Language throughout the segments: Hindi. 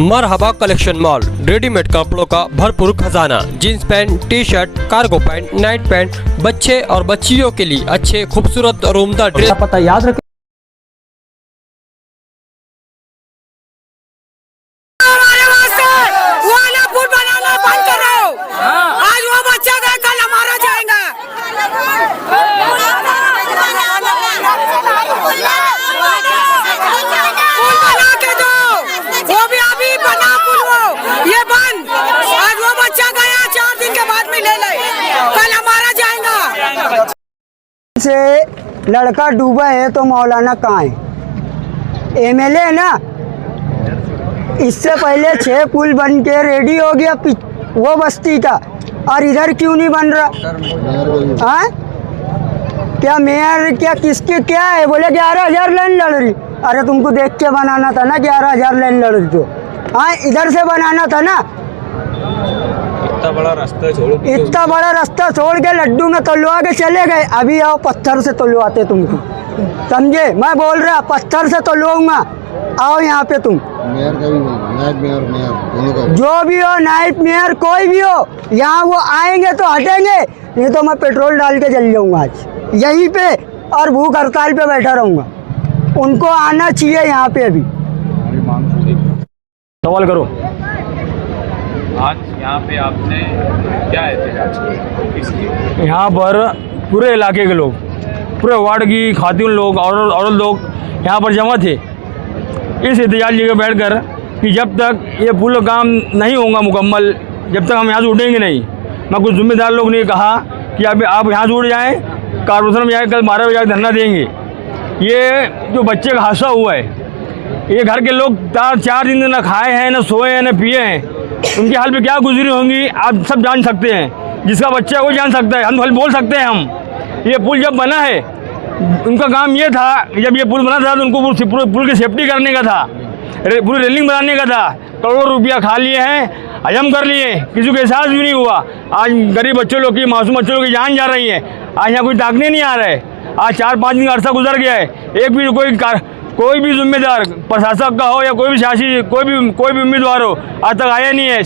मरहबा कलेक्शन मॉल, रेडीमेड कपड़ों का भरपूर खजाना। Jeans pant, T shirt, cargo pant, night pant, बच्चे और बच्चियों के लिए अच्छे खूबसूरत और उम्दा ड्रेस। पता याद रखें। आज वो बच्चा गया, कल हमारा जाएगा। पुल बना के दो, वो भी अभी बना पुल, वो ये बंद। आज वो बच्चा गया, 4 दिन के बाद में ले ले, कल हमारा जाएगा। से लड़का डूबा है तो मौलाना कहाँ है? एमएलए है ना। इससे पहले 6 पुल बन के रेडी हो गया, वो बस्ती था, और इधर क्यों नहीं बन रहा? हाँ, क्या मेयर क्या किसके क्या है? बोले 11,000 लाइन लड़ रही। अरे तुमको देख के बनाना था ना, 11,000 लाइन लड़ रही तो। हाँ, इधर से बनाना था ना। इतना बड़ा रास्ता छोड़ के लड्डू में तलवा के चले गए। अभी आओ पत्थर से तलवाते तुमको, समझे? मैं बोल रहा पत्थर से तलवाऊंगा, आओ यहाँ पे तुम। मेयर का भी नायब मेयर दोनों का, जो भी हो, नायब मेयर कोई भी हो, यहाँ वो आएंगे तो हटेंगे, नहीं तो मैं पेट्रोल डाल के जल जाऊंगा आज यहीं पे, और भूख हड़ताल पे बैठा रहूंगा। उनको आना चाहिए यहाँ पे। अभी सवाल करो। आज यहाँ पे आपने क्या एहतजाज किया? यहाँ पर पूरे इलाके के लोग, पूरे वार्ड की खातिन लोग, औरत लोग यहाँ पर जमा थे इस एहतजाज लेकर बैठ कर कि जब तक ये पुल का काम नहीं होगा मुकम्मल, जब तक हम यहाँ से उठेंगे नहीं। मैं कुछ जिम्मेदार लोग ने कहा कि अभी आप यहाँ से उठ जाएँ, कारपोरेशन में जाए, कल 12 बजे धरना देंगे। ये जो बच्चे का हादसा हुआ है, ये घर के लोग 4 दिन न खाए हैं, न सोए हैं, न पिए हैं। उनकी हाल में क्या गुजरी होंगी आप सब जान सकते हैं। जिसका बच्चा है वो जान सकता है, हम खाली बोल सकते हैं। हम ये पुल जब बना है, उनका काम ये था, जब ये पुल बना था तो उनको पुल की सेफ्टी करने का था, पूरी रेलिंग बनाने का था। करोड़ों रुपया खा लिए हैं, हजम कर लिए, किसी को एहसास भी नहीं हुआ। आज गरीब बच्चों लोग की, मासूम बच्चों लोग की जान जा रही है। आज यहाँ कोई ताकने नहीं आ रहा है। आज 4-5 दिन का अर्सा गुजर गया है, एक भी कोई भी जिम्मेदार प्रशासक का हो या कोई भी शासी कोई भी उम्मीदवार हो, आज तक आया नहीं है।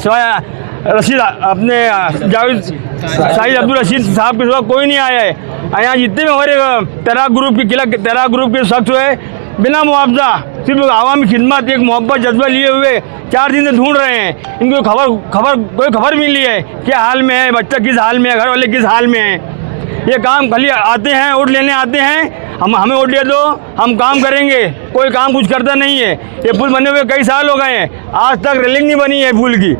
रशीद अपने जावेद शाहिद अब्दुल रशीद साहब के सिवा कोई नहीं आया है। यहाँ जितने भी हमारे तैराक ग्रुप के शख्स हुए, बिना मुआवजा, सिर्फ आवामी खिदमत, एक मोहब्बत जज्बा लिए हुए 4 दिन से ढूंढ रहे हैं। इनको कोई खबर मिली है क्या हाल में है, बच्चा किस हाल में है, घर वाले किस हाल में हैं। ये काम खाली आते हैं, वोट लेने आते हैं, हमें वोट दे दो, हम काम करेंगे। कोई काम कुछ करता नहीं है। ये पुल बने हुए कई साल हो गए हैं, आज तक रेलिंग नहीं बनी है पुल की।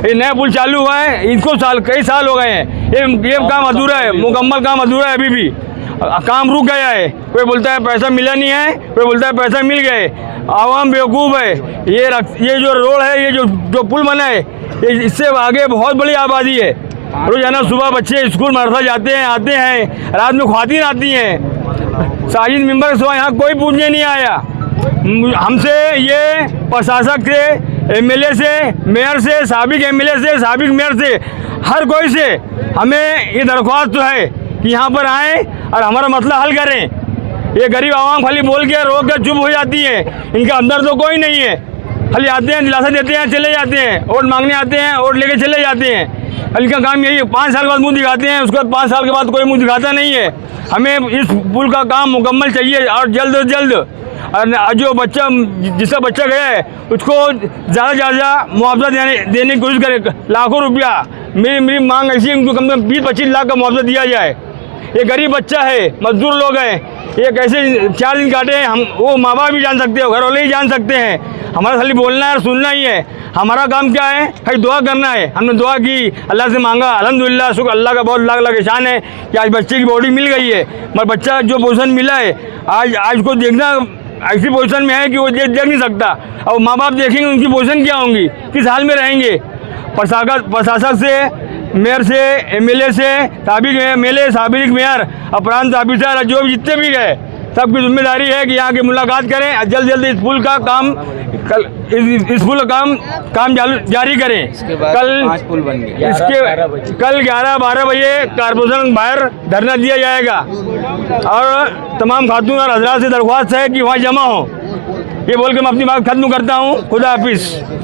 ये नया पुल चालू हुआ है, इसको कई साल हो गए हैं। ये काम अधूरा है, मुकम्मल काम अधूरा है। अभी भी काम रुक गया है। कोई बोलता है पैसा मिला नहीं है, कोई बोलता है पैसा मिल गए। आवाम बेवकूफ़ है। ये जो रोड है, ये जो पुल बना है, इससे आगे बहुत बड़ी आबादी है। रोजाना सुबह बच्चे स्कूल मदरसा जाते हैं, आते हैं, रात में ख्वातीन आती हैं। साजिद मेंबर सुबह यहाँ कोई पूछने नहीं आया। हमसे ये प्रशासक से, एमएलए से, मेयर से, साबिक एमएलए से, साबिक मेयर से, हर कोई से हमें ये दरख्वास्त तो है कि यहाँ पर आएँ और हमारा मसला हल करें। ये गरीब आवाम खाली बोल के रोक कर चुप हो जाती है। इनका अंदर तो कोई नहीं है, खाली आते हैं, दिलासा देते हैं, चले जाते हैं, वोट मांगने आते हैं, वोट लेके चले जाते हैं। इनका काम यही है, 5 साल बाद मुंह दिखाते हैं, उसके बाद 5 साल के बाद कोई मुंह दिखाता नहीं है। हमें इस पुल का काम मुकम्मल चाहिए और जल्द से जल्द। और जो बच्चा, जिसका बच्चा गया है, उसको ज़्यादा से ज़्यादा मुआवजा देने की कोशिश करें। लाखों रुपया, मेरी मांग ऐसी है, उनको कम से कम 20-25 लाख का मुआवजा दिया जाए। ये गरीब बच्चा है, मजदूर लोग हैं, ये कैसे 4 दिन काटे हैं, हम वो माँ बाप भी जान सकते हैं, घर वाले ही जान सकते हैं। हमारा खाली बोलना है और सुनना ही है। हमारा काम क्या है? खाली दुआ करना है। हमने दुआ की, अल्लाह से मांगा, अल्हम्दुलिल्लाह, शुक्र अल्लाह का बहुत लाख एहसान है कि आज बच्चे की बॉडी मिल गई है। मगर बच्चा जो पोजीशन मिला है, आज को देखना ऐसी पोजीशन में है कि वो देख नहीं सकता। और माँ बाप देखेंगे उनकी पोजीशन क्या होंगी, किस हाल में रहेंगे। प्रशासक से, मेयर से, एमएलए से, साबिक एमएलए, साबिक मेयर, प्रांत ऑफिसर, जो भी जितने भी गए, सबकी जिम्मेदारी है कि यहाँ की मुलाकात करें और जल्द जल्द इस पुल का काम इस पुल का काम जारी करें। कल 5 पुल बन गए। इसके कल 11-12 बजे कारपोरेशन बाहर धरना दिया जाएगा और तमाम खातून और हजरात से दरख्वास्त है कि वहाँ जमा हो। ये बोल के मैं अपनी बात खत्म करता हूँ। खुदा हाफिज।